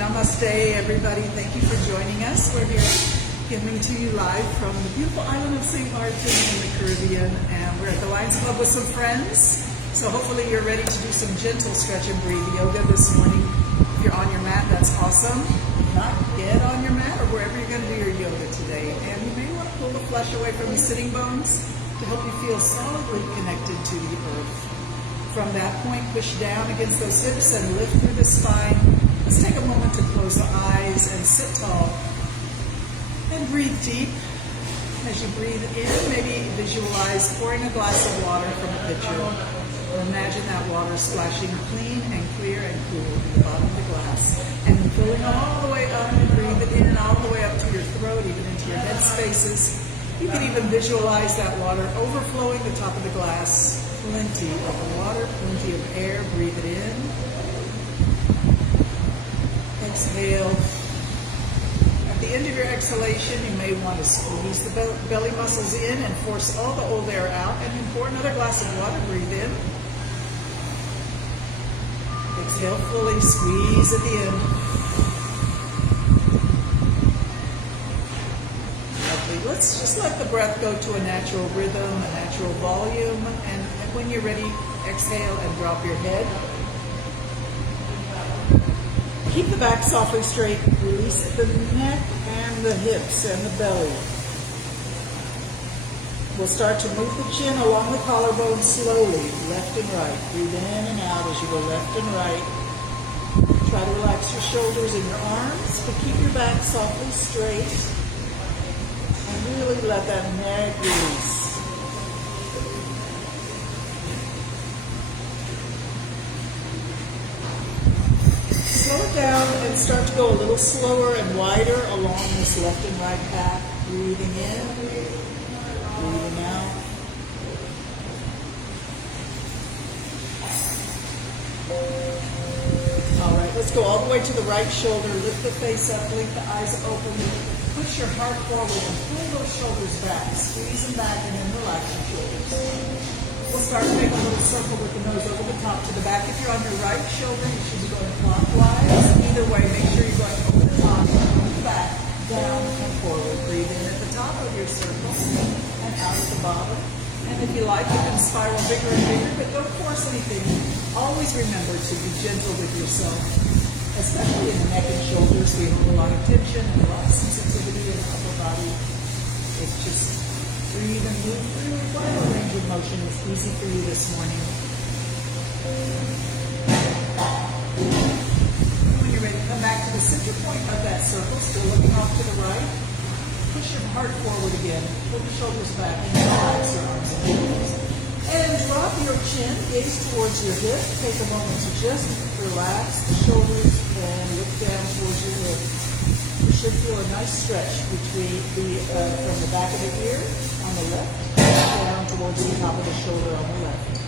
Namaste, everybody. Thank you for joining us. We're here coming to you live from the beautiful island of St. Martin in the Caribbean, and we're at the Lions Club with some friends. So hopefully you're ready to do some gentle stretch and breathe yoga this morning. If you're on your mat, that's awesome. If not, get on your mat or wherever you're going to do your yoga today. And you may want to pull the flesh away from the sitting bones to help you feel solidly connected to the earth. From that point, push down against those hips and lift through the spine. Let's take a moment to close the eyes and sit tall. And breathe deep. As you breathe in, maybe visualize pouring a glass of water from a pitcher. Or imagine that water splashing clean and clear and cool at the bottom of the glass. And then filling all the way up and breathe it in all the way up to your throat, even into your head spaces. You can even visualize that water overflowing the top of the glass. Plenty of water, plenty of air. Breathe it in. Exhale. At the end of your exhalation, you may want to squeeze the belly muscles in and force all the old air out. And then pour another glass of water. Breathe in. Exhale fully. Squeeze at the end. Lovely. Let's just let the breath go to a natural rhythm, a natural volume. And when you're ready, exhale and drop your head. Keep the back softly straight. Release the neck and the hips and the belly. We'll start to move the chin along the collarbone slowly, left and right. Breathe in and out as you go left and right. Try to relax your shoulders and your arms, but keep your back softly straight. And really let that neck release. Slow it down and start to go a little slower and wider along this left and right path. Breathing in, breathing out. All right, let's go all the way to the right shoulder. Lift the face up, blink the eyes open. Push your heart forward and pull those shoulders back. Squeeze them back and then relax your shoulders. We'll start to make a little circle with the nose over the top to the back. If you're on your right shoulder, you should be going clockwise. Either way, make sure you're going over the top, back, down, and forward. Breathe in at the top of your circle and out at the bottom. And if you like, you can spiral bigger and bigger, but don't force anything. Always remember to be gentle with yourself, especially in the neck and shoulders. We have a lot of tension and a lot of sensitivity in the upper body. It's just breathe and move through. Whatever range of motion is easy for you this morning. When you're ready, come back to the center point of that circle, still looking off to the right. Push your heart forward again. Pull the shoulders back and relax your arms and shoulders. And drop your chin, gaze towards your hip. Take a moment to just relax the shoulders and look down towards your hip. You should feel a nice stretch between from the back of the ear on the left down towards the top of the shoulder on the left.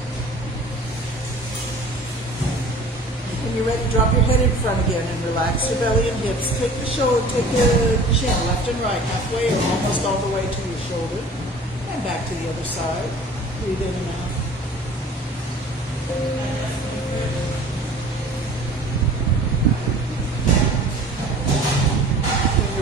When you're ready, drop your head in front again and relax your belly and hips. Take the chin left and right, halfway or almost all the way to your shoulder. And back to the other side. Breathe in and out.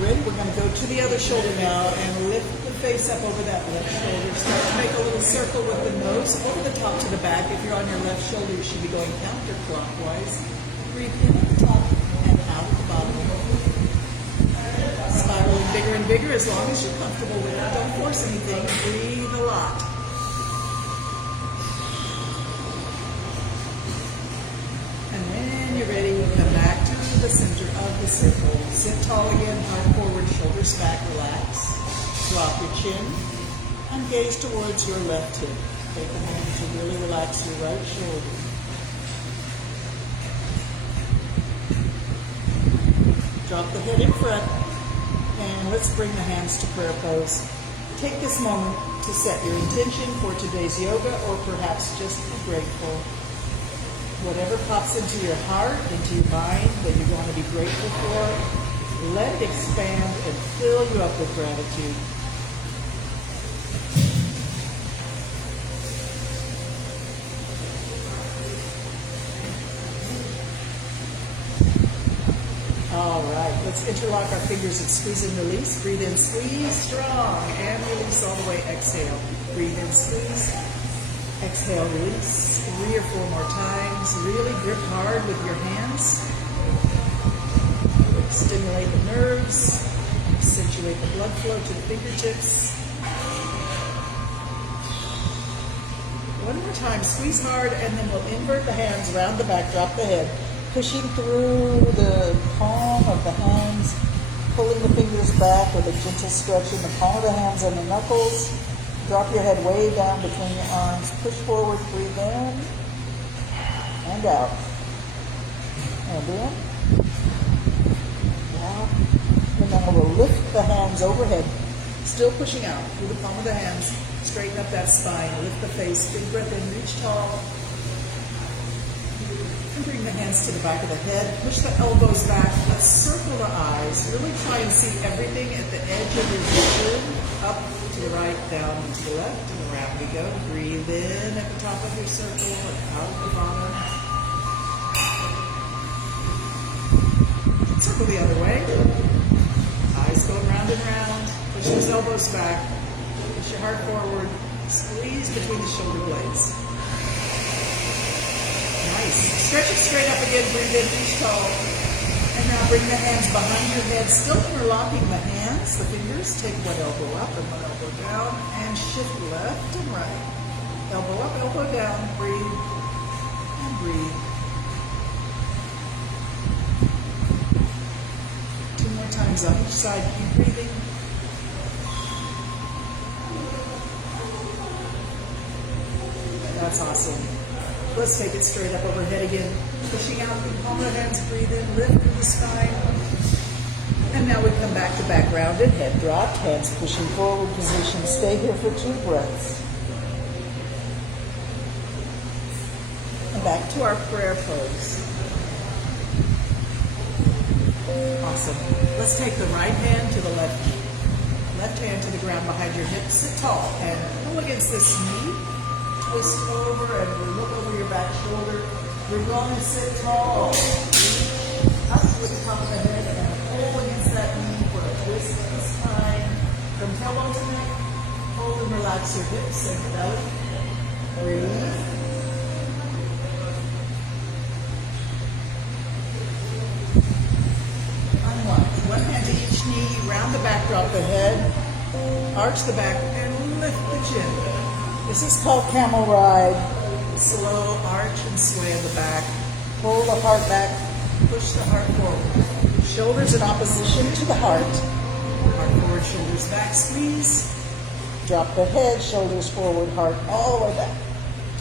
We're going to go to the other shoulder now and lift the face up over that left shoulder. Start to make a little circle with the nose over the top to the back. If you're on your left shoulder, you should be going counterclockwise. Breathe in at the top and out at the bottom. Spiraling bigger and bigger as long as you're comfortable with it. Don't force anything. Breathe a lot. And when you're ready, come back to the center of the circle. Sit tall again, heart forward, shoulders back, relax. Drop your chin and gaze towards your left hip. Take a moment to really relax your right shoulder. Drop the head in front and let's bring the hands to prayer pose. Take this moment to set your intention for today's yoga or perhaps just be grateful. Whatever pops into your heart, into your mind that you're going to be grateful for, let it expand and fill you up with gratitude. All right, let's interlock our fingers and squeeze and release. Breathe in, squeeze strong, and release all the way. Exhale. Breathe in, squeeze. Exhale, release. 3 or 4 more times. Really grip hard with your hands. Stimulate the nerves. Accentuate the blood flow to the fingertips. One more time. Squeeze hard, and then we'll invert the hands around the back. Drop the head. Pushing through the palm of the hands, pulling the fingers back with a gentle stretch in the palm of the hands and the knuckles. Drop your head way down between your arms. Push forward, breathe in and out. And in. Out. And then we'll lift the hands overhead, still pushing out through the palm of the hands. Straighten up that spine, lift the face, big breath in, reach tall. Bring the hands to the back of the head. Push the elbows back. Let's circle the eyes. Really try and see everything at the edge of your vision. Up to the right, down and to the left, and around we go. Breathe in at the top of your circle and out the bottom. Circle the other way. Eyes going round and round. Push those elbows back. Push your heart forward. Squeeze between the shoulder blades. Nice. Stretch it straight up again. Breathe in, reach tall. And now bring the hands behind your head. Still interlocking the hands, the fingers. Take one elbow up and one elbow down. And shift left and right. Elbow up, elbow down. Breathe. And breathe. 2 more times on each side. Keep breathing. That's awesome. Let's take it straight up overhead again. Pushing out the palm of the hands, breathe in, lift through the spine. And now we come back to back rounded, head dropped, hands pushing forward position. Stay here for 2 breaths. And back to our prayer pose. Awesome. Let's take the right hand to the left knee. Left hand to the ground behind your hips. Sit tall and pull against this knee. Twist over and look over your back shoulder. We're going to sit tall. Up to the top of the head and pull against that knee for a twist of the spine. From tailbone to neck, hold and relax your hips and belly. Breathe. Unwind. One hand to each knee, round the back, drop the head, arch the back, and lift the chin. This is called camel ride. Slow arch and sway in the back. Pull the heart back. Push the heart forward. Shoulders in opposition to the heart. Heart forward, shoulders back. Squeeze. Drop the head, shoulders forward, heart all the way back.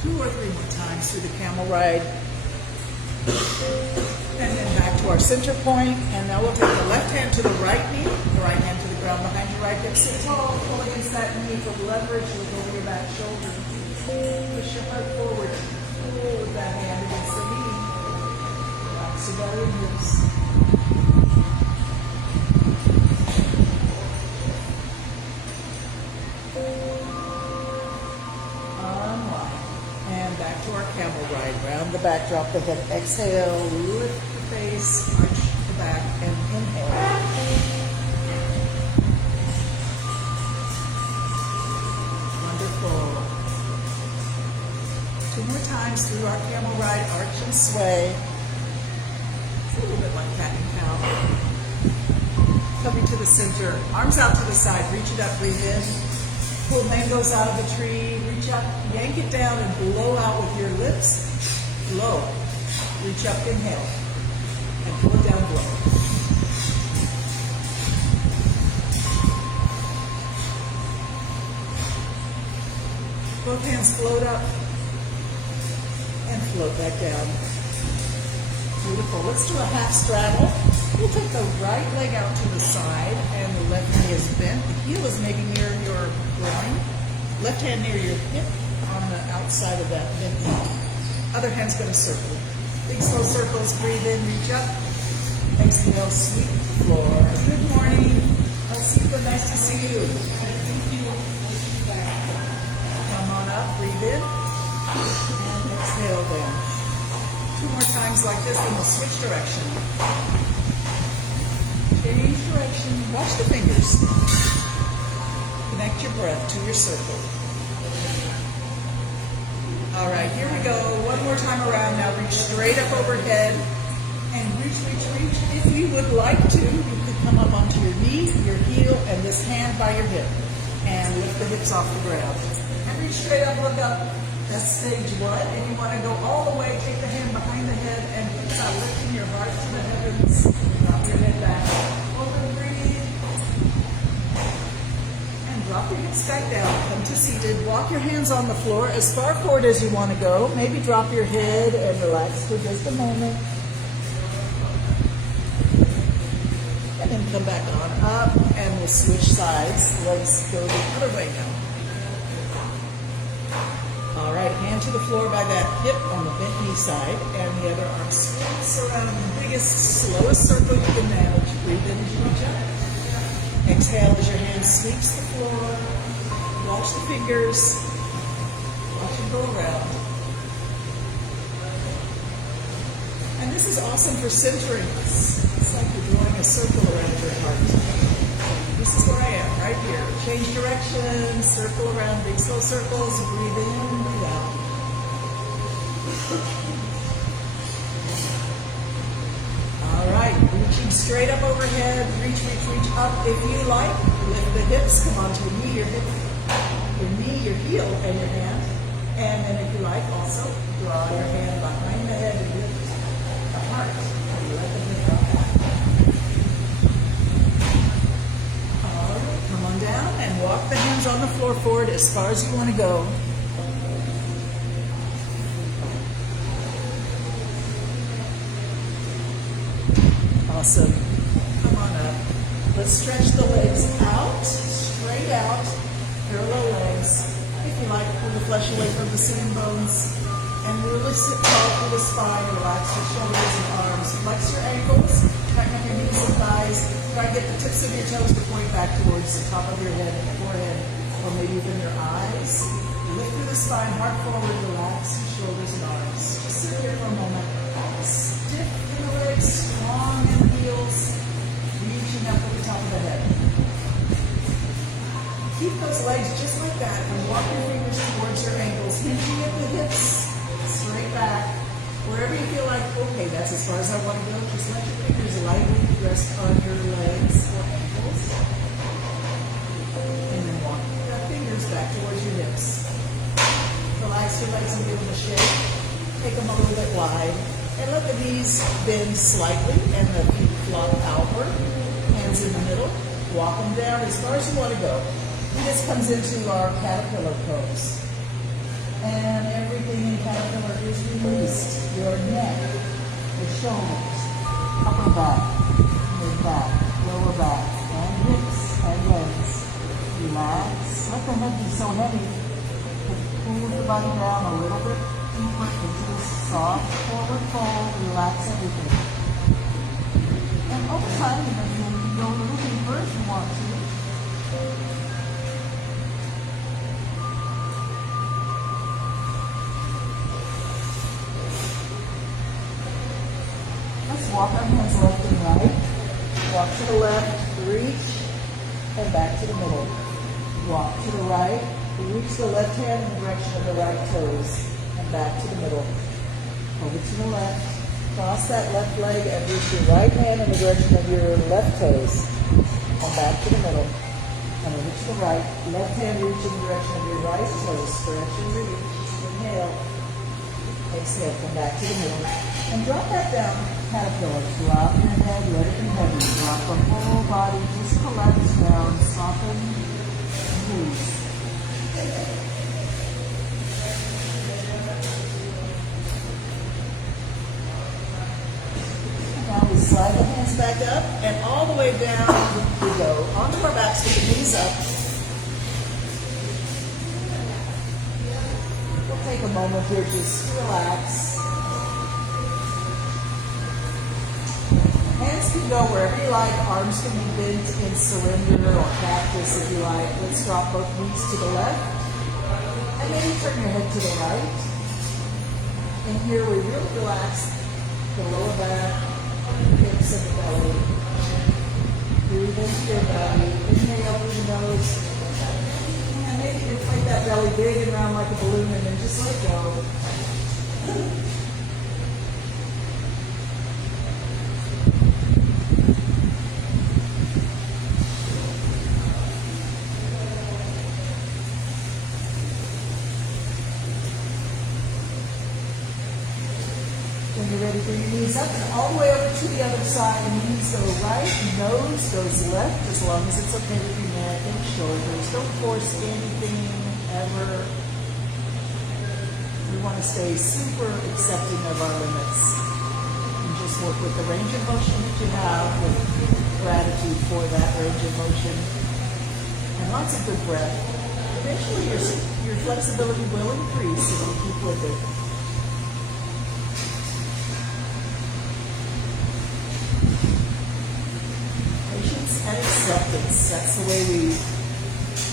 2 or 3 more times through the camel ride. And then back to our center point. And now we'll take the left hand to the right knee. The right hand to the ground behind your right hip. Sit tall. Pull against that knee for leverage. Look over your back shoulder. Push your heart forward. Pull with that hand against the knee. Relax your belly and hips. Unwind. And back to our camel ride. Round the back, drop the head. Exhale, lift the face, arch the back, and inhale. Wonderful. 2 more times through our camel ride, arch and sway. It's a little bit like cat and cow. Coming to the center, arms out to the side, reach it up, breathe in. Pull mangoes out of the tree, reach up, yank it down and blow out with your lips. Blow. Reach up, inhale. And pull it down, blow. Both hands float up and float back down. Beautiful. Let's do a half straddle. We'll take the right leg out to the side and the left knee is bent. The heel is maybe near your groin. Left hand near your hip on the outside of that bent knee. Other hand's going to circle. Big slow circles. Breathe in, reach up. Exhale, sweep the floor. Good morning. Elsica, nice to see you. Come on up, breathe in. And exhale down. 2 more times like this, then we'll switch direction. Change direction. Watch the fingers. Connect your breath to your circle. All right, here we go. One more time around now. Reach straight up overhead and reach, reach, reach. If you would like to, you could come up onto your knee, your heel, and this hand by your hip. And lift the hips off the ground. And reach straight up, look up. That's stage one. If you want to go all the way, take the hand behind the head and start lifting your heart to the heavens. Drop your head back. Open, breathe. And drop your hips back down. Come to seated. Walk your hands on the floor as far forward as you want to go. Maybe drop your head and relax for just a moment. And then come back on up and we'll switch sides. Legs go the other way now. All right, hand to the floor by that hip on the bent knee side, and the other arm swings around the biggest, slowest circle you can manage. Breathe in as you reach up. Exhale as your hand sweeps the floor. Watch the fingers. Watch them go around. And this is awesome for centering us. It's like you're drawing a circle around your heart. This is where I am, right here. Change direction, circle around, big slow circles. Breathe in, breathe out. All right, reaching straight up overhead. Reach, reach, reach up. If you like, lift the hips. Come onto your knee, your heel, and your hand. And then if you like, also draw your hand behind the head and lift the heart. And let the hip drop back. Come on down and walk the hands on the floor forward as far as you want to go. Awesome. Come on up. Let's stretch the legs out, straight out, parallel legs. If you like, pull the flesh away from the sitting bones and really sit tall through the spine. Relax your shoulders and arms. Flex your ankles. Tighten up your knees and thighs. Try to get the tips of your toes to point back towards the top of your head and forehead, or maybe even your eyes. Lift through the spine, heart forward, relax your shoulders and arms. Just sit here for a moment. Stiff in the legs, strong in the heels, reaching up at the top of the head. Keep those legs just like that and walk your fingers towards your ankles, hinging at the hips, straight back. Wherever you feel like, okay, that's as far as I want to go, just let your fingers lightly rest on your legs or ankles. And then walk the fingers back towards your hips. Relax your legs and give them a shake. Take them a little bit wide. And let the knees bend slightly and the feet flop outward. Hands in the middle. Walk them down as far as you want to go. This comes into our caterpillar pose. And everything in caterpillar is released. Your neck, your shoulders, upper back, mid back, lower back, and hips and legs. Relax. Let the head be so heavy. Pull the body down a little bit deeper into this soft forward fold. Relax everything. And over time, you can go a little deeper if you want to. Walk our hands left and right. Walk to the left, reach, and back to the middle. Walk to the right, reach the left hand in the direction of the right toes, and back to the middle. Over to the left, cross that left leg and reach your right hand in the direction of your left toes, and back to the middle. And over to the right, left hand reach in the direction of your right toes, stretch and release. Inhale. Exhale, come back to the middle. And drop that down. Caterpillar. Drop your head, let it be heavy. Drop the whole body, just collapse down, soften, release. And now we slide the hands back up, and all the way down we go. Onto our backs with the knees up. We'll take a moment here just to relax. Hands can go wherever you like. Arms can be bent in surrender or cactus if you like. Let's drop both knees to the left. And maybe turn your head to the right. And here we really relax the lower back, hips, and the belly. around like a balloon and then just let go. When you're ready, bring your knees up and all the way over to the other side. The knees go right, nose goes left, as long as it's okay with your neck and shoulders. Don't force anything ever. We want to stay super accepting of our limits and just work with the range of motion that you have, with gratitude for that range of motion, and lots of good breath. Eventually, your flexibility will increase as you keep with it. And acceptance. That's the way we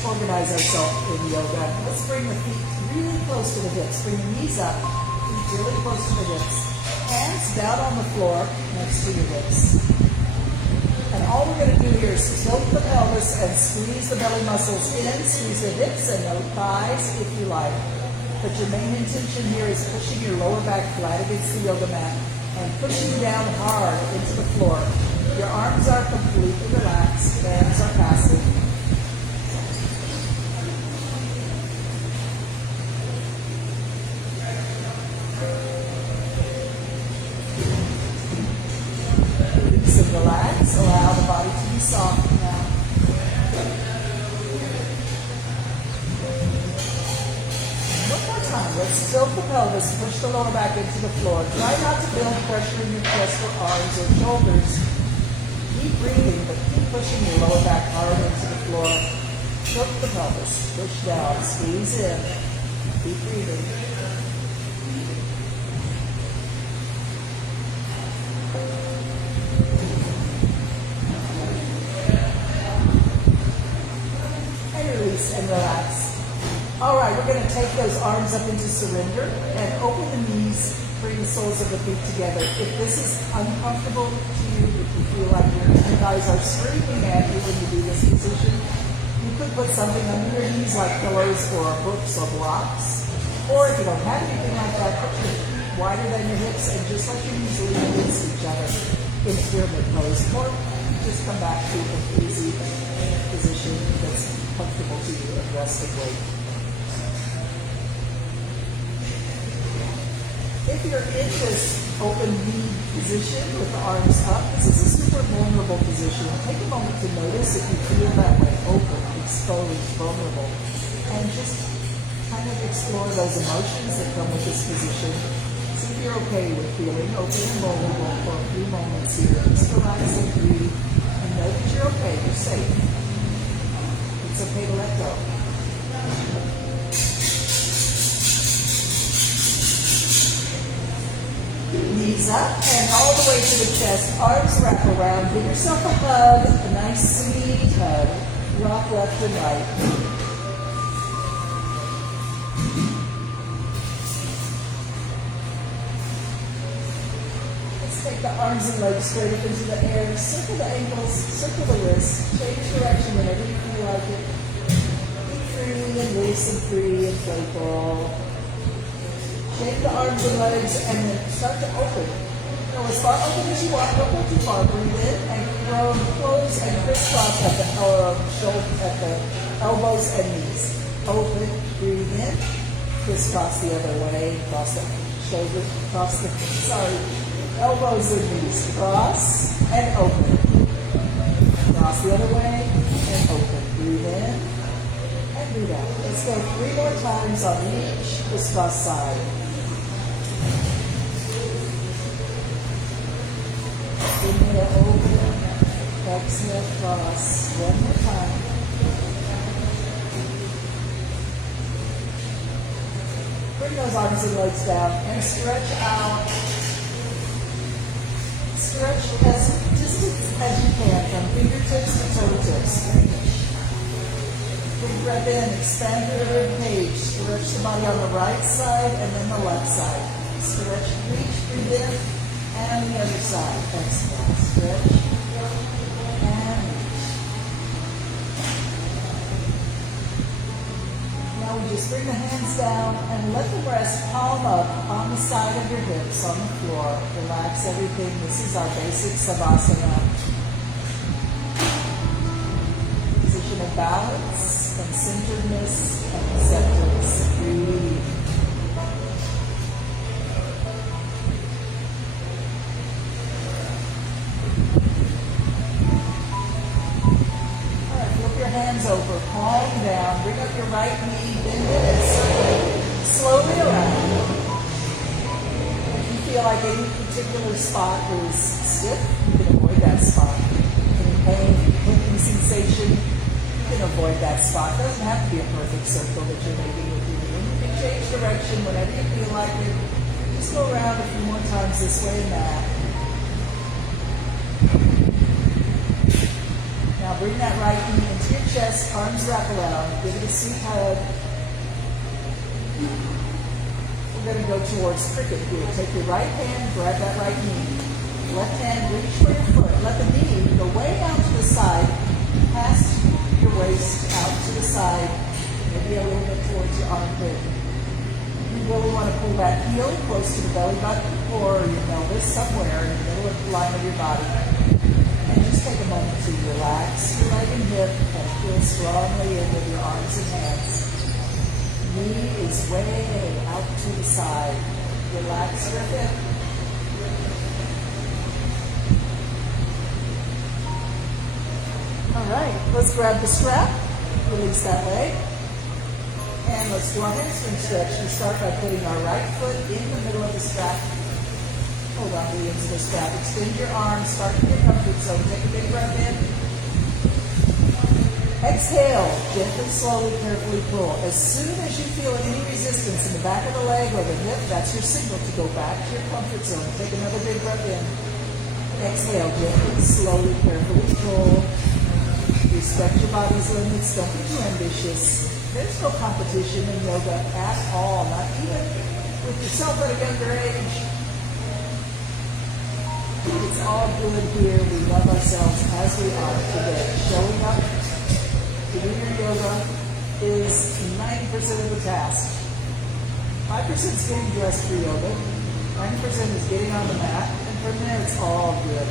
organize ourselves in yoga. Let's bring the feet really close to the hips. Bring the knees up, feet really close to the hips. Hands down on the floor next to your hips. And all we're going to do here is tilt the pelvis and squeeze the belly muscles in, squeeze the hips and the thighs if you like. But your main intention here is pushing your lower back flat against the yoga mat and pushing down hard into the floor. Your arms are completely relaxed, hands are passive. Release and relax, allow the body to be soft now. One more time, let's tilt the pelvis, push the lower back into the floor. Try not to build pressure in your chest or arms or shoulders. Keep breathing, but keep pushing your lower back hard into the floor. Tilt the pelvis, push down, squeeze in. Keep breathing. And release and relax. All right, we're going to take those arms up into surrender and open the knees. Bring the soles of the feet together. If this is uncomfortable to you, if you feel like your thighs are screaming at you when you do this position, you could put something under your knees like pillows or books or blocks. Or if you don't have anything like that, put your feet wider than your hips and just let your knees lean against each other in a pyramid pose. Or just come back to an easy position that's comfortable to you and rest and wait. If you're in this open knee position with the arms up, this is a super vulnerable position. Take a moment to notice if you feel that way, open, exposed, vulnerable, and just kind of explore those emotions that come with this position. See if you're okay with feeling open and vulnerable for a few moments here. Just relax and breathe and know that you're okay, you're safe. It's okay to let go. Knees up and all the way to the chest, arms wrap around, give yourself a hug, a nice sweet hug, rock left and right. Let's take the arms and legs straight up into the air, circle the ankles, circle the wrists, change direction whenever you feel like it. Be free and loose and free and playful. Shake the arms and legs and then start to open. Go as far open as you want, don't go too far. Breathe in and close and crisscross at the elbows and knees. Open, breathe in, crisscross the other way, cross the shoulder, elbows and knees. Cross and open. Cross the other way and open. Breathe in and breathe out. Let's go 3 more times on each crisscross side. Inhale, open, exhale, cross. One more time. Bring those arms and legs down and stretch out. Stretch as distant as you can from fingertips to toe tips. Big breath in, expand your rib cage. Stretch the body on the right side and then the left side. Stretch, reach, breathe in. And the other side. Exhale. Stretch. And reach. Now we just Just bring the hands down and let them rest palm up on the side of your hips on the floor. Relax everything. This is our basic Savasana. Position of balance and centeredness and acceptance. Breathe. Hands over, palm down, bring up your right knee, bend it and circle slowly around. If you feel like any particular spot is stiff, you can avoid that spot. Any pain, clicking sensation, you can avoid that spot. It doesn't have to be a perfect circle that you're making with your knee. You can change direction whenever you feel like it. Just go around a few more times this way and that. Now bring that right knee into your chest, arms wrap around, give it a sweet hug. We're going to go towards cricket here. Take your right hand, grab that right knee. Left hand, reach for your foot. Let the knee go way out to the side, past your waist, out to the side, maybe a little bit towards your armpit. You really want to pull that heel close to the belly button or your pelvis, somewhere in the middle of the line of your body. And just take a moment to relax your leg and hip and feel strongly in with your arms and hands. Knee is way out to the side. Relax your hip. All right, let's grab the strap. Release that leg. And let's do our hamstring stretch. We start by putting our right foot in the middle of the strap. Hold on to the ends of the strap. Extend your arms. Start in your comfort zone. Take a big breath in. Exhale. Gently, slowly, carefully pull. As soon as you feel any resistance in the back of the leg or the hip, that's your signal to go back to your comfort zone. Take another big breath in. Exhale. Gently, slowly, carefully pull. Respect your body's limits. Don't be too ambitious. There's no competition in yoga at all. Not even with yourself at a younger age. It's all good here. We love ourselves as we are today. Showing up to do your yoga is 90% of the task. 5% is getting dressed for yoga. 90% is getting on the mat. And from there, it's all good.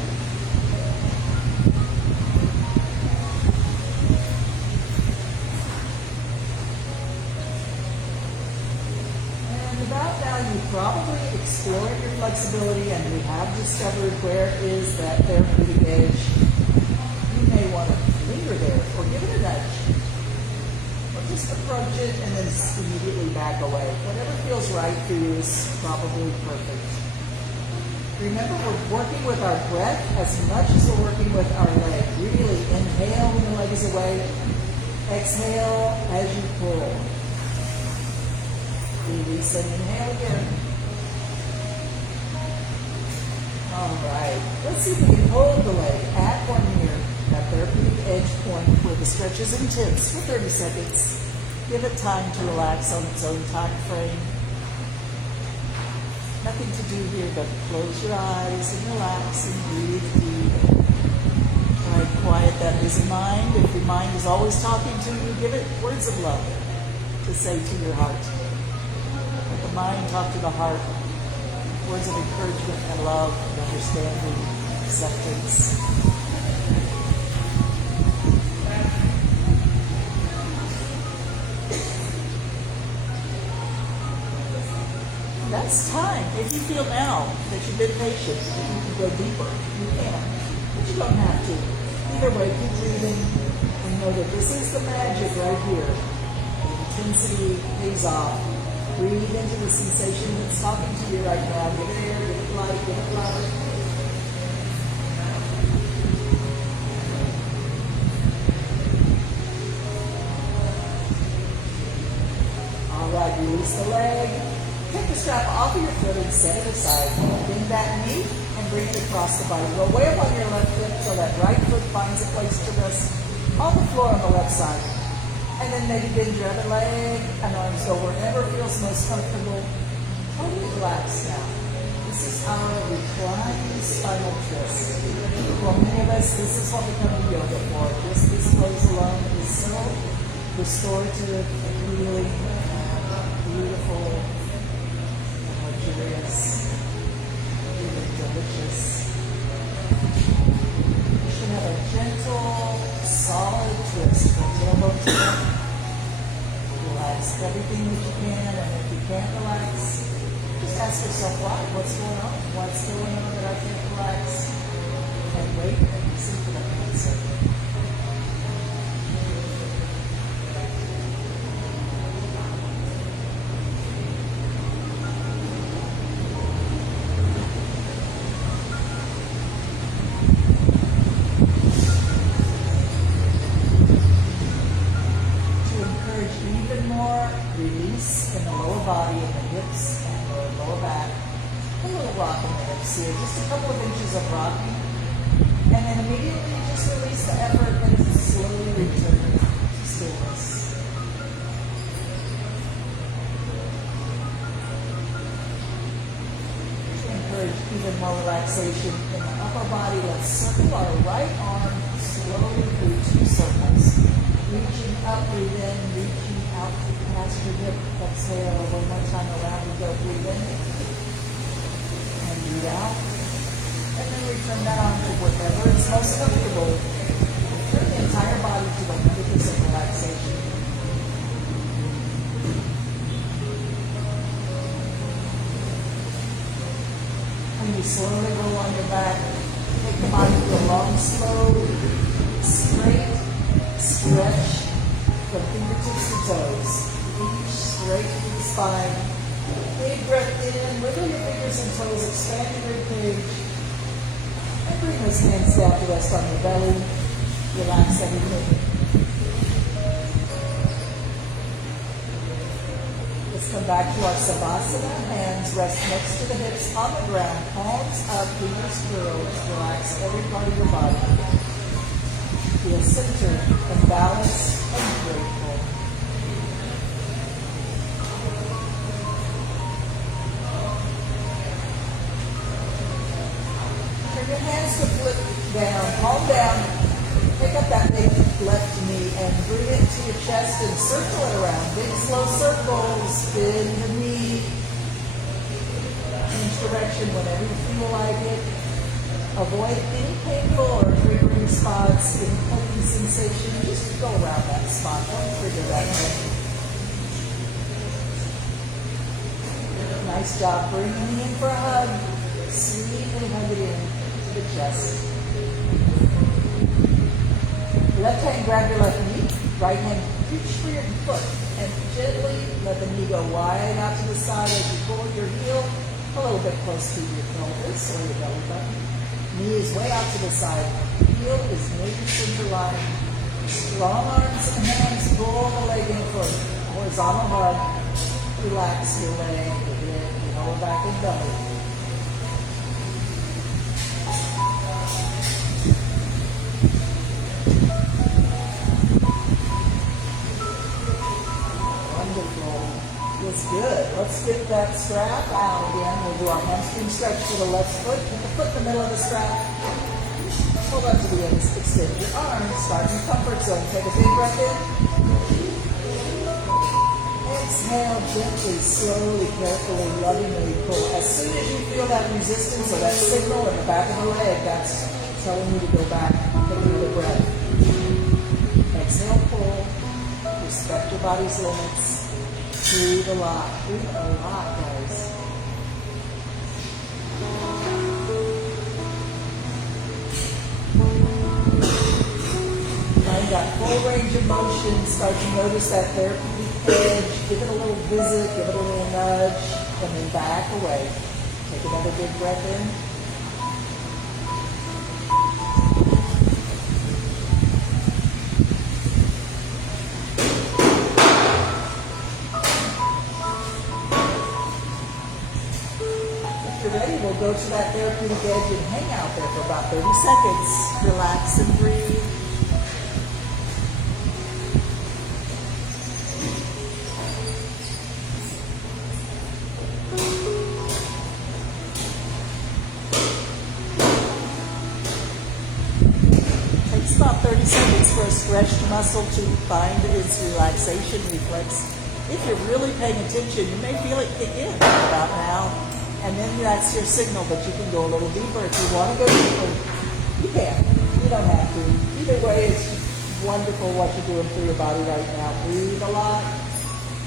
About now, you probably explored your flexibility and you have discovered where is that therapeutic edge. You may want to linger there or give it a nudge. Or just approach it and then immediately back away. Whatever feels right for you is probably perfect. Remember, we're working with our breath as much as we're working with our leg. Really inhale when the leg is away. Exhale as you pull. Release and inhale again. All right. Let's see if we can hold the leg at or near that therapeutic edge point where the stretch is intense for 30 seconds. Give it time to relax on its own time frame. Nothing to do here but close your eyes and relax and breathe deep. Try to quiet that busy mind. If your mind is always talking to you, give it words of love to say to your heart. Mind, talk to the heart, words of encouragement and love and understanding, acceptance. That's time. If you feel now that you've been patient, that you can go deeper, you can, but you don't have to. Either way, keep breathing and know that this is the magic right here. The intensity pays off. Breathe into the sensation that's talking to you right now. Give it air, give it light, give it love. All right, release the leg. Take the strap off of your foot and set it aside. Bend that knee and bring it across the body. Go way up on your left foot so that right foot finds a place to rest on the floor on the left side. And then maybe bend your other leg and arms go wherever feels most comfortable. Totally relax now. This is our reclined spinal twist. For many of us, this is what we come to yoga for. Just this pose alone is so restorative and healing and beautiful, luxurious, really delicious. You should have a gentle, solid twist from tailbone to neck. Relax everything that you can, and if you can't relax, just ask yourself why. What's going on? What's going on that I can't relax? And wait and listen for that answer. Release in the lower body, in the hips and the lower back. A little rock in the hips here, just a couple of inches of rocking. And then immediately just release the effort and slowly return to stillness. To encourage even more relaxation in the upper body, let's circle our right arm slowly through 2 circles. Reaching up, breathe in, reaching out past your hip. Exhale one more time around and go. Breathe in and breathe out. And then return that arm to whatever is most comfortable. Turn the entire body to 100% relaxation. When you slowly roll on your back, take the body to a long, slow, straight stretch from fingertips to toes. Reach straight to the spine. Big breath in, wiggle your fingers and toes, expand your rib cage. And bring those hands down to rest on your belly. Relax everything. Let's come back to our Savasana. Hands rest next to the hips on the ground. Palms up, fingers curled. Relax every part of your body. Feel centered and balanced and grateful. Turn your hands to flip down, palm down. Pick up that big left knee and bring it to your chest and circle it around. Big slow circles. Bend the knee. Change direction whenever you feel like it. Avoid any painful or triggering spots, any poking sensation. Just go around that spot. Don't trigger that pain. Nice job. Bring it in for a hug. Sweetly hug it in to the chest. Left hand grab your left knee. Right hand reach for your foot. And gently let the knee go wide out to the side as you pull your heel a little bit close to your pelvis or your belly button. Knee is way out to the side. Heel is near your center line. Strong arms and hands. Pull the leg in for a horizontal hug. Relax your leg, your head, your lower back and belly. Wonderful. That's good. Let's get that strap out again. We'll do our hamstring stretch for the left foot. Put the foot in the middle of the strap. Hold on to the ends. Extend your arms. Start in your comfort zone. Take a big breath in. Exhale gently, slowly, carefully, lovingly pull. As soon as you feel that resistance or that signal in the back of the leg, that's telling you to go back. Take another breath. Exhale, pull. Respect your body's limits. Breathe a lot. Breathe a lot, guys. Find that full range of motion. Start to notice that therapeutic edge. Give it a little visit. Give it a little nudge. And then back away. Take another big breath in. Ready, we'll go to that therapeutic edge and hang out there for about 30 seconds. Relax and breathe. Takes about 30 seconds for a stretched muscle to find its relaxation reflex if you're really paying attention, you may feel it kick in about now. And then that's your signal that you can go a little deeper. If you want to go deeper, you can. You don't have to. Either way, it's wonderful what you're doing for your body right now. Breathe a lot.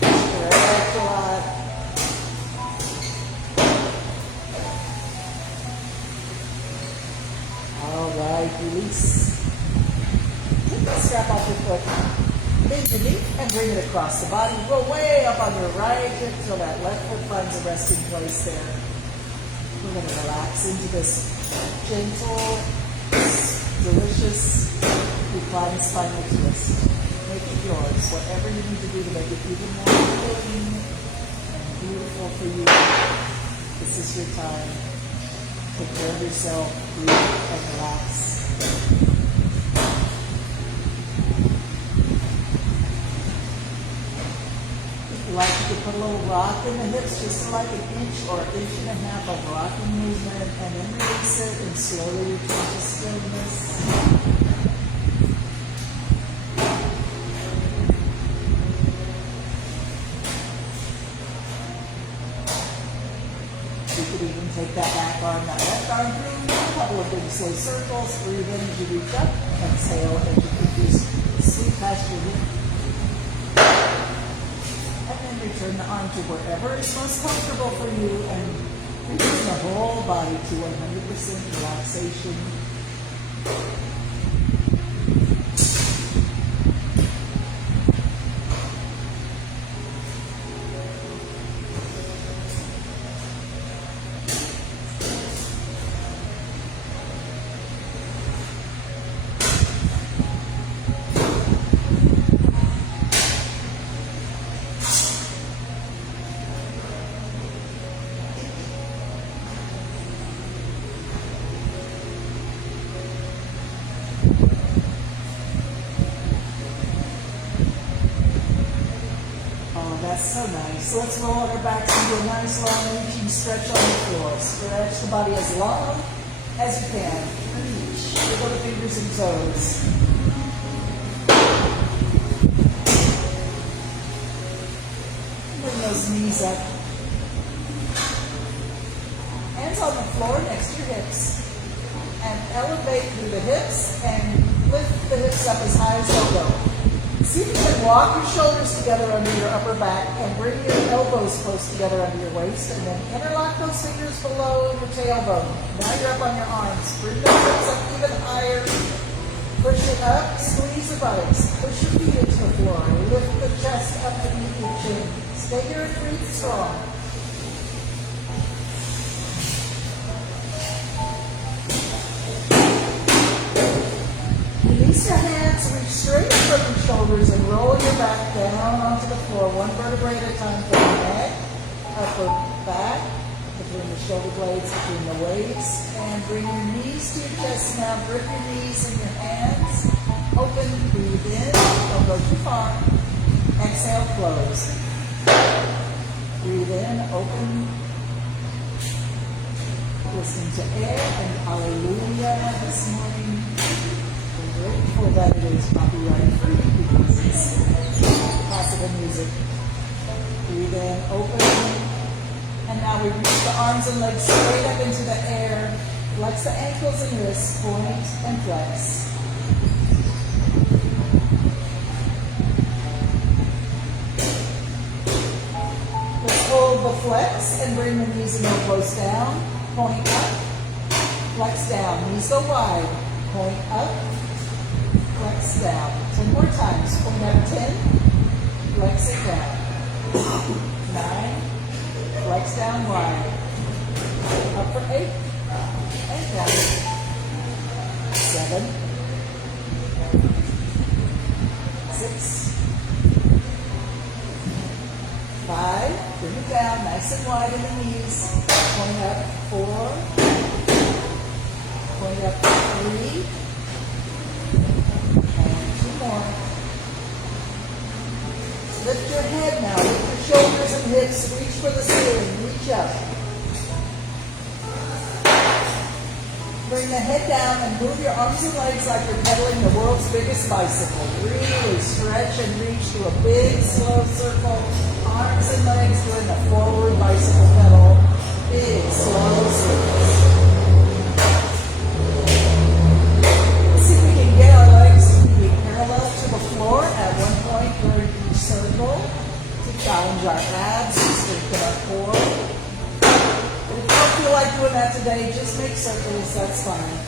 Stretch a lot. All right, release. Take that strap off your foot. Bend your knee and bring it across the body. Roll way up on your right hip till that left foot finds a resting place there. We're going to relax into this gentle, delicious, reclining spinal twist. Make it yours. Whatever you need to do to make it even more healing and beautiful for you. This is your time. Take care of yourself. Breathe and relax. Like you could put a little rock in the hips, just like an inch or an inch and a half of rocking movement, and then release it and slowly return to stillness. You could even take that back arm, that left arm through, a couple of big slow circles. Breathe in as you reach up, exhale as you produce sweep past your hip. Return the arm to wherever is most comfortable for you and return the whole body to 100% relaxation. That's so nice. So let's roll our backs into a nice long reaching stretch on the floor. Stretch the body as long as you can. Reach. Wiggle the fingers and toes. Bring those knees up. Hands on the floor next to your hips. And elevate through the hips and lift the hips up as high as they'll go. See if you can walk your shoulders together under your upper back and bring your elbows close together under your waist, and then interlock those fingers below your tailbone. Now you're up on your arms. Bring those hips up even higher. Push it up, squeeze the buttocks. Push your feet into the floor. Lift the chest up beneath your chin. Stay here and breathe strong. Release your hands, reach straight from your shoulders and roll your back down onto the floor, one vertebrae at a time from the neck, upper back, between the shoulder blades, between the weights, and bring your knees to your chest now. Grip your knees in your hands. Open, breathe in, don't go too far. Exhale, close. Breathe in, open. Listening to air and hallelujah this morning. Grateful that it is copyright free because it's classical music. Breathe in, open. And now we reach the arms and legs straight up into the air. Flex the ankles and wrists, point and flex. Let's hold the flex and bring the knees and elbows down. Point up, flex down. Knees go wide. Point up. Flex down. 10 more times. Point up 10. Flex it down. 9. Flex down wide. Up for 8. And down. 7. 6. 5. Bring it down. Nice and wide in the knees. Point up 4. Point up 3. More. Lift your head now. Lift your shoulders and hips. Reach for the ceiling. Reach up. Bring bring the head down and move your arms and legs like you're pedaling the world's biggest bicycle. Really stretch and reach to a big, slow circle. Arms and legs doing the forward bicycle pedal. Big, slow circles. Let's see if we can get our legs to be parallel to the floor at one point during each circle to challenge our abs, to strengthen our core. If you don't feel like doing that today, just make circles, that's fine.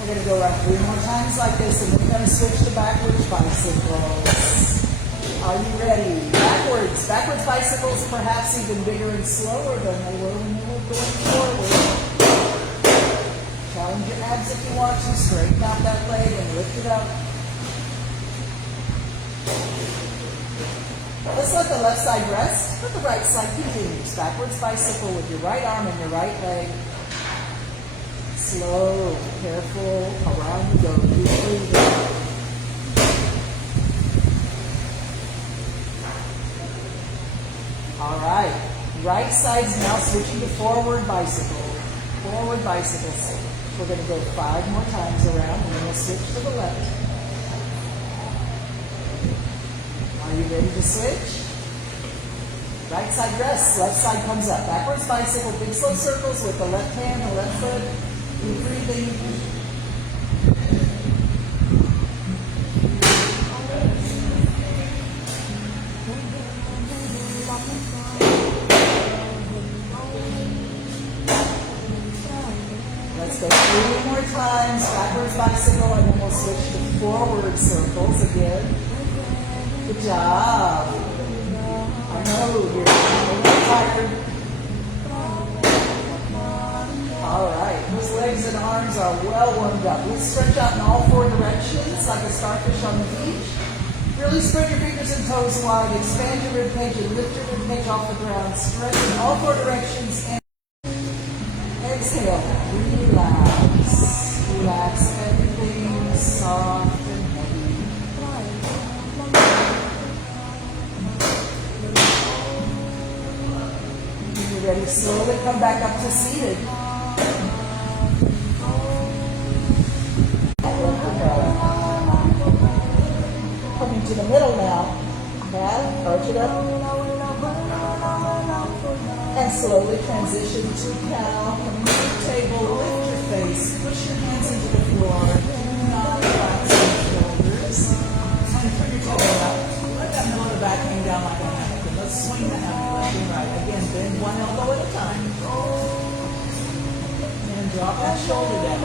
We're going to go around 3 more times like this, and then we're going to switch to backwards bicycles. Are you ready? Backwards. Backwards bicycles, perhaps even bigger and slower than they were when you were going forward. Challenge your abs if you want to. Straighten out that leg and lift it up. Let's let the left side rest, but the right side continues. Backwards bicycle with your right arm and your right leg. Slow, careful, around you go. Keep breathing. All right. Right side's now switching to forward bicycle. Forward bicycles. We're going to go 5 more times around, and then we'll switch to the left. Are you ready to switch? Right side rests, left side comes up. Backwards bicycle, big slow circles with the left hand, the left foot. Keep breathing. Let's go 3 more times. Backwards bicycle, and then we'll switch to forward circles again. Good job. I know you're a little tired. All right. Those legs and arms are well warmed up. Let's stretch out in all 4 directions like a starfish on the beach. Really spread your fingers and toes wide. Expand your rib cage and lift your rib cage off the ground. Stretch in all 4 directions and exhale. Relax. Relax everything soft and heavy. Ready, slowly come back up to seated. Coming to the middle now. Now, arch it up. And slowly transition to cow. Coming to the table, lift your face. Push your hands into the floor. Not relax your shoulders. And turn your tail out. Let that middle of the back hang down like a hammock. And let's swing the hammock left and right. Again, bend one elbow at a time. And drop that shoulder down.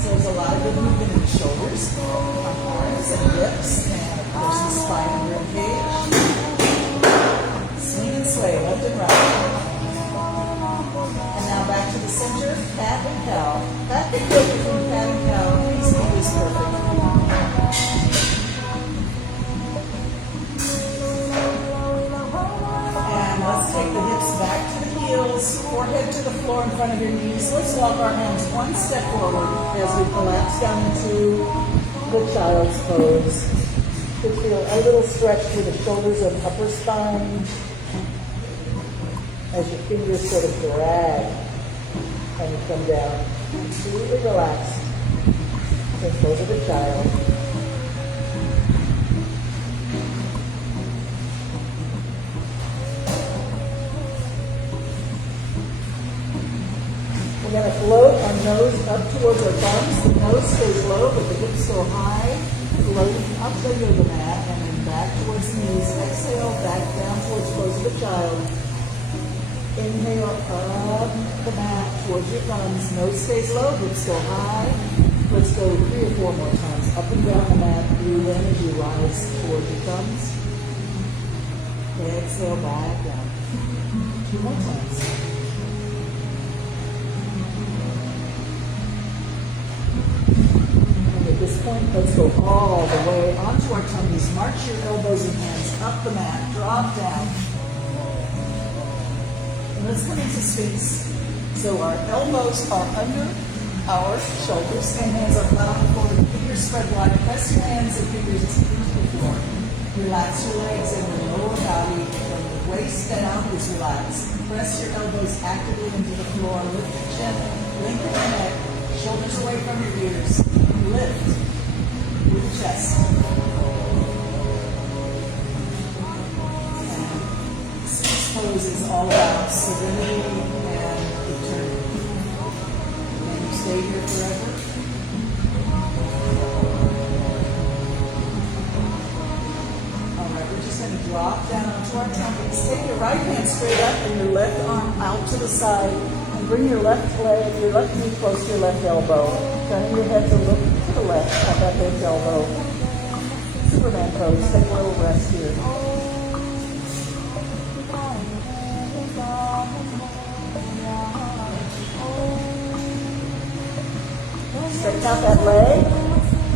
So there's a lot of good movement in the shoulders, arms and hips, and of course the spine and rib cage. Swing and sway, left and right. And now back to the center, cat and cow. Back and forth between cat and cow. Please make this perfect. Let's take the hips back to the heels, forehead to the floor in front of your knees. Let's walk our hands one step forward as we collapse down into the child's pose. You feel a little stretch through the shoulders and upper spine as your fingers sort of drag and you come down. Completely relaxed and pose of the child. We're going to float our nose up towards our thumbs. The nose stays low, but the hips go high. Floating up the yoga mat and then back towards the knees. Exhale, back down towards pose of the child. Inhale up the mat towards your thumbs. Nose stays low, hips go high. Let's go 3 or 4 more times. Up and down the mat. Breathe in as you rise towards your thumbs. Exhale, back down. 2 more times. At this point, let's go all the way onto our tummies. March your elbows and hands up the mat. Drop down. And let's come into Sphinx. So our elbows are under our shoulders and hands are flat on the floor. Fingers spread wide. Press your hands and fingers into the floor. Relax your legs and your lower body from the waist down is relaxed. Press your elbows actively into the floor. Lift your chin, lengthen your neck, shoulders away from your ears. Lift your chest. This pose is all about serenity and eternity. Can you stay here forever? Drop down onto our tummies. Take your right hand straight up and your left arm out to the side. And bring your left leg, your left knee close to your left elbow. Turning your head to look to the left at that left elbow. Superman pose. Take a little rest here. Stretch out that leg.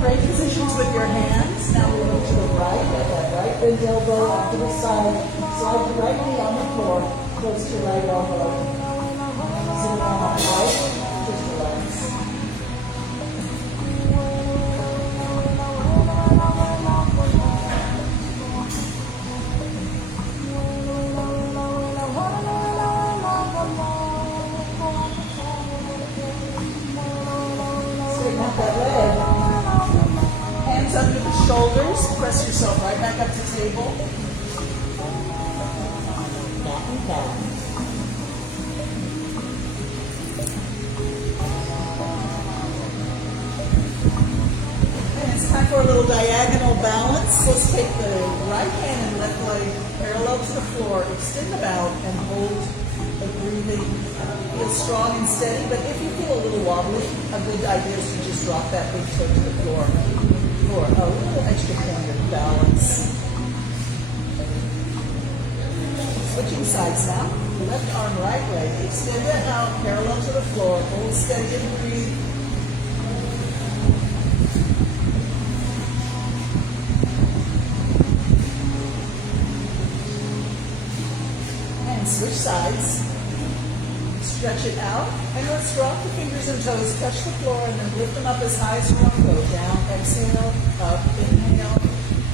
Trade positions with your hands. Now we'll move to the right. At that right bend elbow out to the side. Slide your right knee on the floor. Close to your right elbow. Sit down on the right. Just relax. Straighten out that leg. Under the shoulders, press yourself right back up to table. Back and back. And it's time for a little diagonal balance. Let's take the right hand and left leg parallel to the floor. Extend them out and hold the breathing. Feel strong and steady, but if you feel a little wobbly, a good idea is to just drop that big toe to the floor. For a little extra point of balance. Switching sides now. Left arm, right leg. Extend it out, parallel to the floor. Hold steady and breathe. And switch sides. Stretch it out, and let's drop the fingers and toes, touch the floor, and then lift them up as high as you want to go. Down, exhale, up, inhale,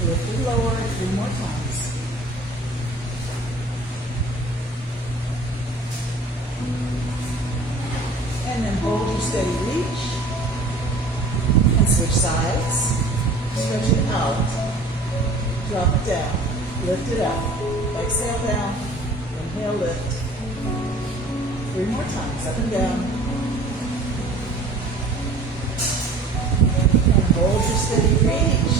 lift and lower 3 more times. And then hold your steady reach, and switch sides. Stretch it out, drop it down, lift it up, exhale down, inhale, lift. 3 more times, up and down. And hold your steady reach.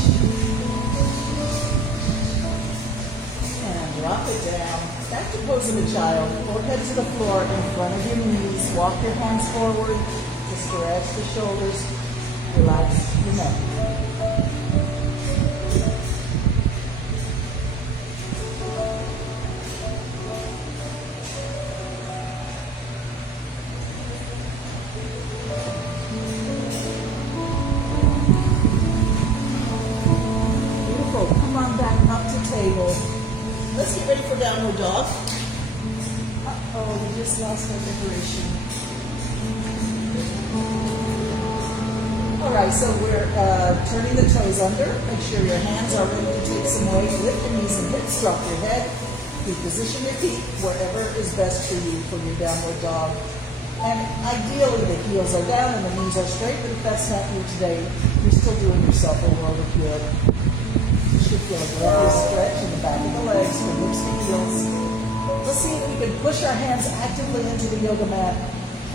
And drop it down. Back to pose of a child. Forehead to the floor in front of your knees. Walk your hands forward. Just stretch the shoulders. Relax your neck. Let's get ready for downward dog. Uh-oh, we just lost our liberation. All right, so we're turning the toes under. Make sure your hands are ready to take some weight. Lift your knees and hips, drop your head. Reposition your feet wherever is best for you for your downward dog. And ideally the heels are down and the knees are straight, but if that's not you today, you're still doing yourself a world of good. You should feel a glorious stretch in the back of the legs from hips to heels. Let's see if we can push our hands actively into the yoga mat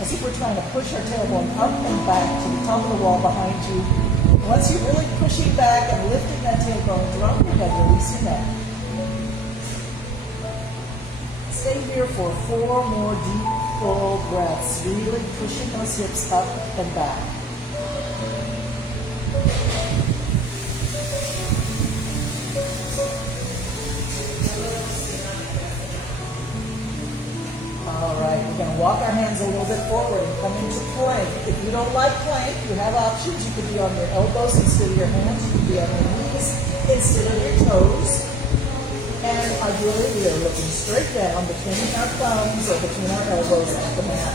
as if we're trying to push our tailbone up and back to the top of the wall behind you. Once you're really pushing back and lifting that tailbone, drop your head, release your neck. Stay here for 4 more deep, full breaths, really pushing those hips up and back. All right, we're going to walk our hands a little bit forward and come into plank. If you don't like plank, you have options. You could be on your elbows instead of your hands. You could be on your knees instead of your toes. And ideally, we are looking straight down between our thumbs or between our elbows at the mat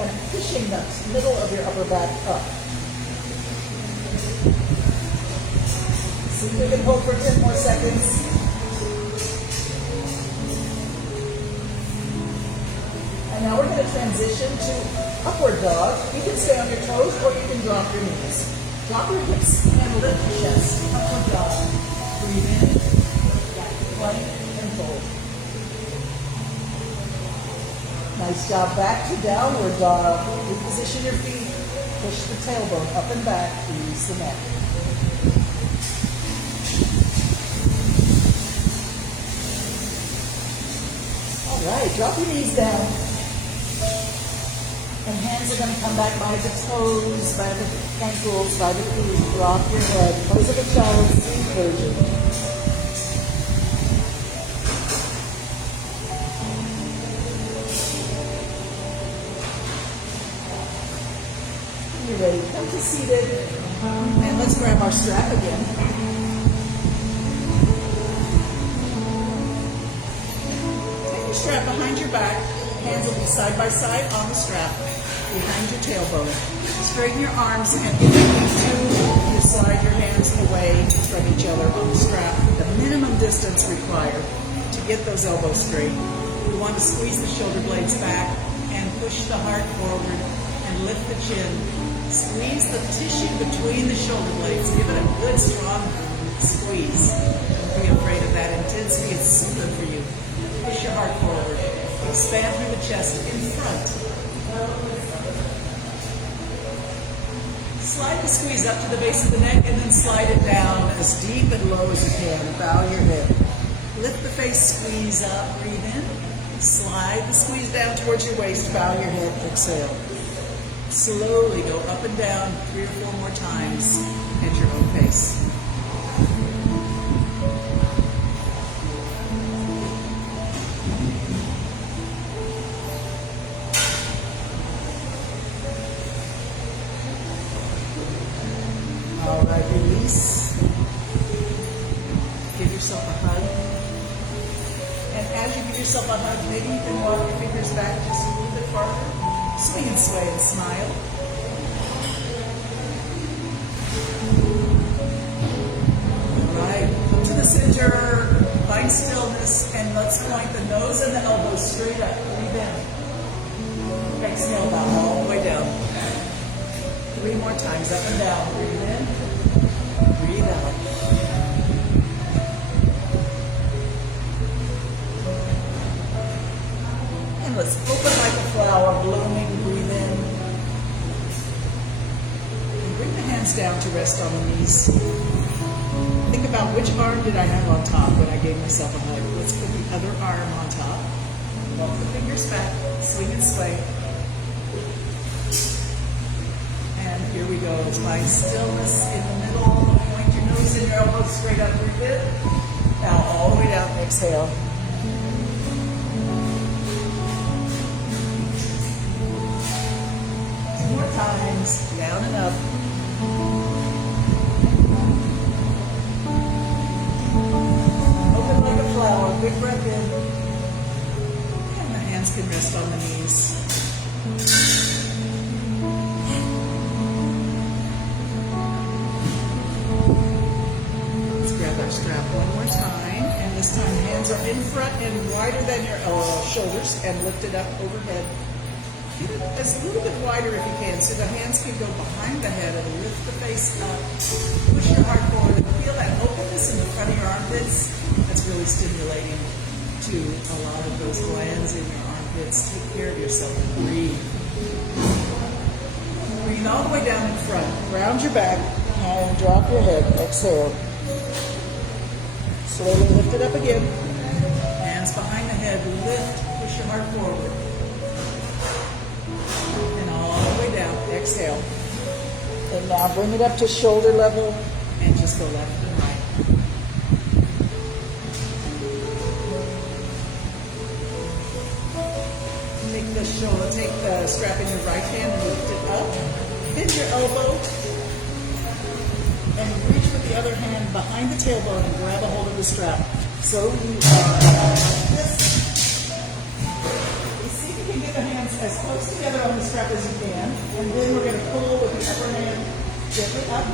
and pushing the middle of your upper back up. See if we can hold for 10 more seconds. And now we're going to transition to upward dog. You can stay on your toes or you can drop your knees. Drop your hips and lift your chest. Upward dog. Breathe in, plank, and fold. Nice job. Back to downward dog. Reposition your feet. Push the tailbone up and back. Release the neck. All right. Drop your knees down. And hands are going to come back by the toes, by the ankles, by the feet. Drop your head. Pose of a child, seat version. You're ready. Come to seated. And let's grab our strap again. Take your strap behind your back. Hands will be side by side on the strap, behind your tailbone. Straighten your arms, and if you need to, you slide your hands away from each other on the strap. The minimum distance required to get those elbows straight. You want to squeeze the shoulder blades back and push the heart forward and lift the chin. Squeeze the tissue between the shoulder blades. Give it a good, strong squeeze. Don't be afraid of that intensity. It's super for you. Push your heart forward. Expand through the chest in front. Slide the squeeze up to the base of the neck and then slide it down as deep and low as you can. Bow your head. Lift the face, squeeze up, breathe in. Slide the squeeze down towards your waist, bow your head, exhale. Slowly go up and down 3 or 4 more times at your own pace. All right, release. Give yourself a hug. And as you give yourself a hug, maybe you can walk your fingers back just a little bit farther. Swing and sway and smile. All right, come to the center, find stillness, and let's point the nose and the elbows straight up. Breathe in. Exhale now, all the way down. 3 more times, up and down. Breathe in, breathe out. And let's open like a flower, blooming, breathe in. And bring the hands down to rest on the knees. Think about which arm did I have on top when I gave myself a hug. Let's put the other arm on top. Walk the fingers back, swing and sway. And here we go. Find stillness in the middle. Point your nose and your elbows straight up. Breathe in. Now all the way down. Exhale. 2 more times. Down and up. Open like a flower. Big breath in. And the hands can rest on the knees. Strap one more time, and this time hands are in front and wider than your shoulders and lifted up overhead. Get it as a little bit wider if you can, so the hands can go behind the head and lift the face up. Push your heart forward and feel that openness in the front of your armpits. That's really stimulating to a lot of those glands in your armpits. Take care of yourself and breathe. Breathe all the way down in front. Round your back and drop your head. Exhale. Slowly lift it up again. Hands behind the head. Lift. Push your heart forward. And all the way down. Exhale. And now bring it up to shoulder level and just go left and right. Take the strap in your right hand and lift it up. Bend your elbow. And reach with the other hand behind the tailbone and grab a hold of the strap. So you are this. You see if you can get the hands as close together on the strap as you can. And then we're going to pull with the upper hand gently up.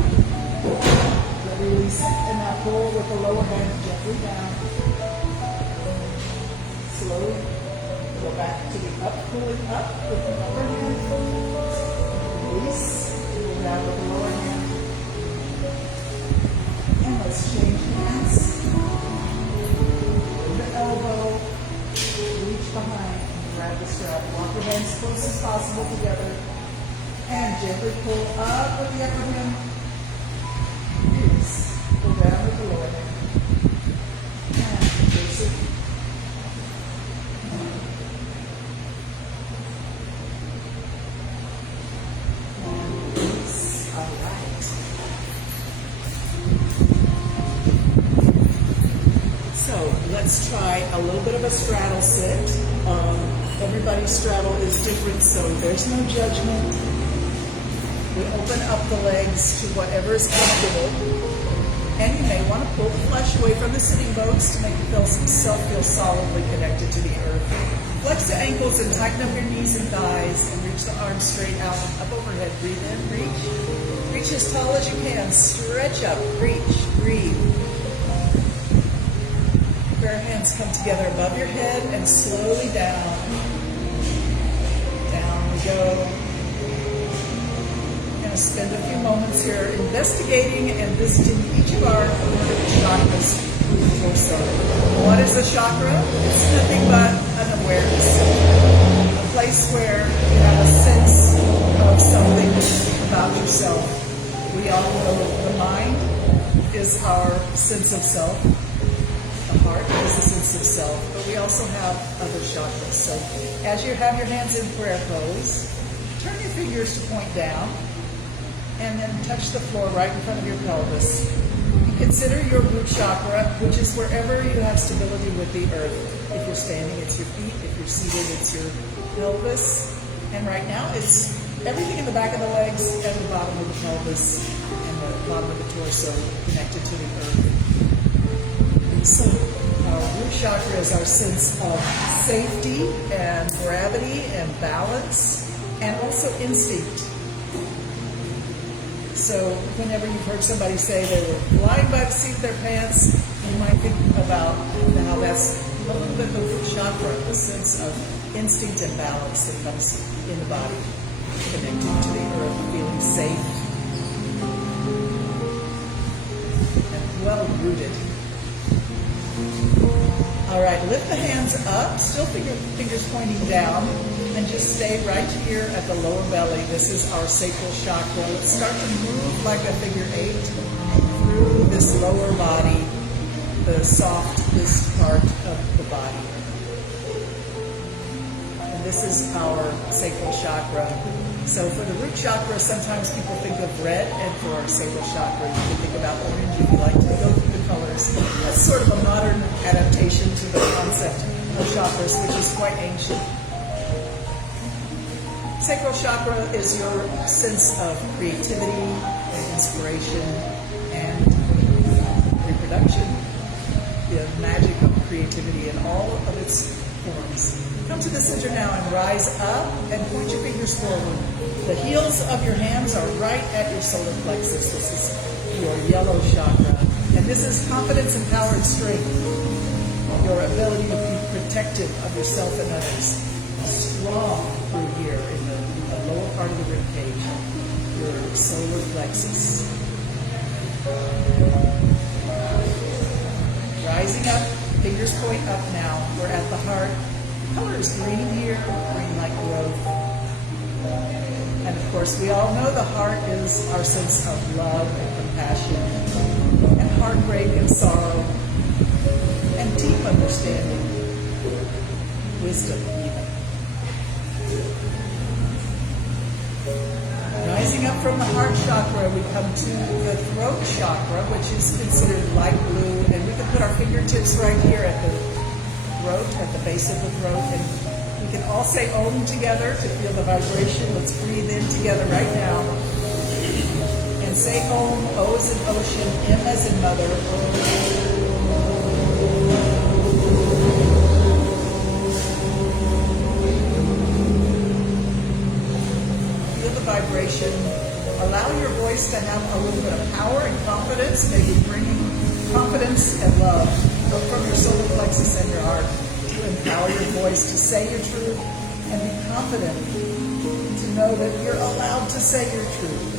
Release it. And now pull with the lower hand gently down. Slowly Go back to the up, pulling up with the upper hand. Release, pull down with the lower hand. And let's change hands. Move the elbow, reach behind, and grab the strap. Walk your hands as close as possible together. And gently pull up with the upper hand. Release, pull down with the lower hand. And release it. Let's try a little bit of a straddle sit. Everybody's straddle is different, so there's no judgment. We open up the legs to whatever is comfortable. And you may want to pull the flesh away from the sitting bones to make yourself feel solidly connected to the earth. Flex the ankles and tighten up your knees and thighs and reach the arms straight out and up overhead. Breathe in, reach. Reach as tall as you can. Stretch up, reach, breathe. Bare hands come together above your head and slowly down. Down we go. We're going to spend a few moments here investigating and visiting each of our chakras in the torso. What is a chakra? It's nothing but an awareness. A place where you have a sense of something about yourself. We all know the mind is our sense of self. The heart is a sense of self, but we also have other chakras. So as you have your hands in prayer pose, turn your fingers to point down and then touch the floor right in front of your pelvis. You consider your root chakra, which is wherever you have stability with the earth. If you're standing, it's your feet. If you're seated, it's your pelvis. And right now, it's everything in the back of the legs and the bottom of the pelvis and the bottom of the torso connected to the earth. So our root chakra is our sense of safety and gravity and balance and also instinct. So whenever you've heard somebody say they were flying by the seat of their pants, you might think about how that's a little bit of the root chakra, the sense of instinct and balance that comes in the body, connected to the earth, feeling safe and well-rooted. All right, lift the hands up, still fingers pointing down, and just stay right here at the lower belly. This is our sacral chakra. Let's start to move like a figure 8 through this lower body, the softest part of the body. And this is our sacral chakra. So for the root chakra, sometimes people think of red, and for our sacral chakra, you can think about orange if you like to go through the colors. That's sort of a modern adaptation to the concept of chakras, which is quite ancient. Sacral chakra is your sense of creativity and inspiration and reproduction, the magic of creativity in all of its forms. Come to the center now and rise up and point your fingers forward. The heels of your hands are right at your solar plexus. This is your yellow chakra. And this is confidence, and power, and strength. Your ability to be protective of yourself and others. Strong through here in the lower part of the rib cage. Your solar plexus. Rising up, fingers point up now. We're at the heart. The color is green here, green like growth. And of course, we all know the heart is our sense of love and compassion, and heartbreak and sorrow, and deep understanding, wisdom even. Rising up from the heart chakra, we come to the throat chakra, which is considered light blue, and we can put our fingertips right here at the throat, at the base of the throat, and we can all say Om together to feel the vibration. Let's breathe in together right now. And say Om. O as in ocean, M as in mother. Feel the vibration. Allow your voice to have a little bit of power and confidence, maybe bringing confidence and love from your solar plexus and your heart. to empower your voice to say your truth and be confident to know that you're allowed to say your truth.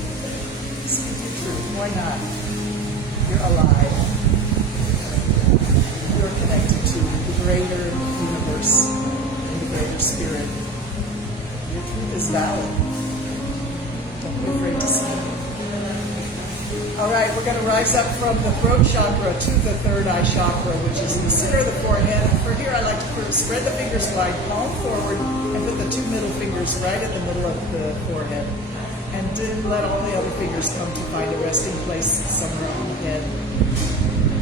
Speak your truth. Why not? You're alive. You're connected to the greater universe and the greater spirit. Your truth is valid. Don't be afraid to say it. All right, we're going to rise up from the throat chakra to the third eye chakra, which is in the center of the forehead. For here, I like to spread the fingers wide, palm forward, and put the two middle fingers right at the middle of the forehead. And then let all the other fingers come to find a resting place somewhere on the head.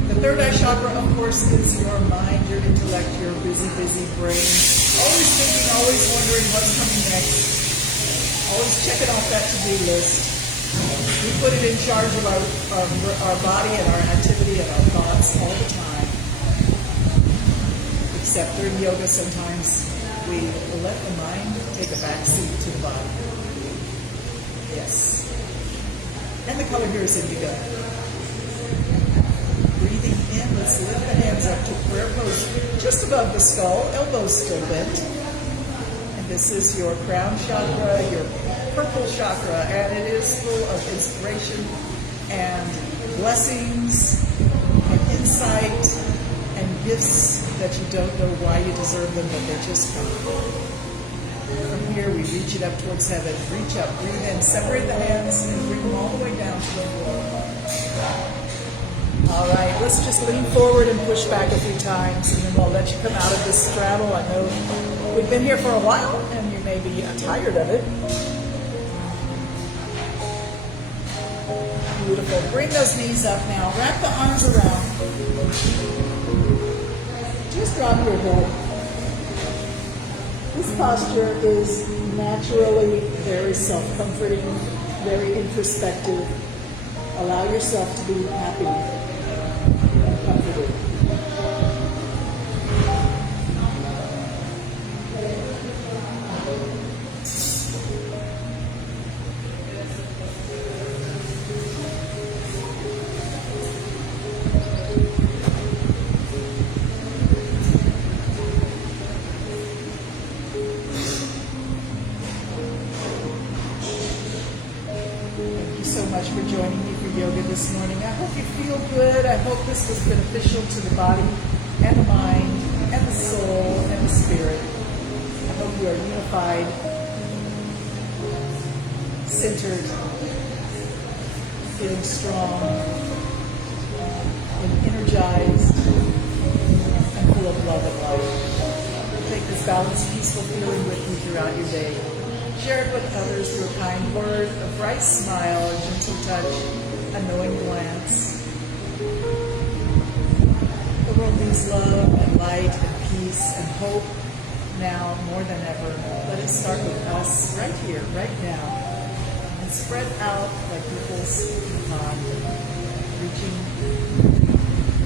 The third eye chakra, of course, is your mind, your intellect, your busy, busy brain. Always thinking, always wondering what's coming next. Always checking off that to-do list. We put it in charge of our body and our activity and our thoughts all the time. Except during yoga, sometimes we let the mind take a backseat to the body. Yes. And the color here is indigo. Breathing in, let's lift the hands up to prayer pose just above the skull, elbows still bent. And this is your crown chakra, your purple chakra, and it is full of inspiration and blessings and insight and gifts that you don't know why you deserve them, but they just come. From here, we reach it up towards heaven. Reach up, breathe in, separate the hands, and bring them all the way down to the floor. All right, let's just lean forward and push back a few times, and then we'll let you come out of this straddle. I know we've been here for a while, and you may be tired of it. Beautiful. Bring those knees up now. Wrap the arms around. Just drop your head. This posture is naturally very self-comforting, very introspective. Allow yourself to be happy and comforted. So much for joining me for yoga this morning. I hope you feel good. I hope this was beneficial to the body and the mind and the soul and the spirit. I hope you are unified, centered, feeling strong, and energized, and full of love and life. Take this balanced, peaceful feeling with you throughout your day. Share it with others through a kind word, a bright smile, a gentle touch, a knowing glance. The world needs love and light and peace and hope now more than ever. Let it start with us right here, right now, and spread out like ripples in the pond, reaching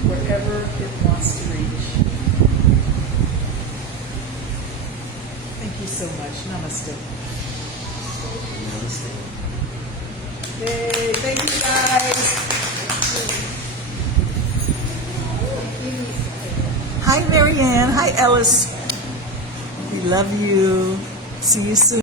wherever it wants to reach. Thank you so much. Namaste. Yay, thank you guys. Hi Marianne, hi Ellis. We love you. See you soon.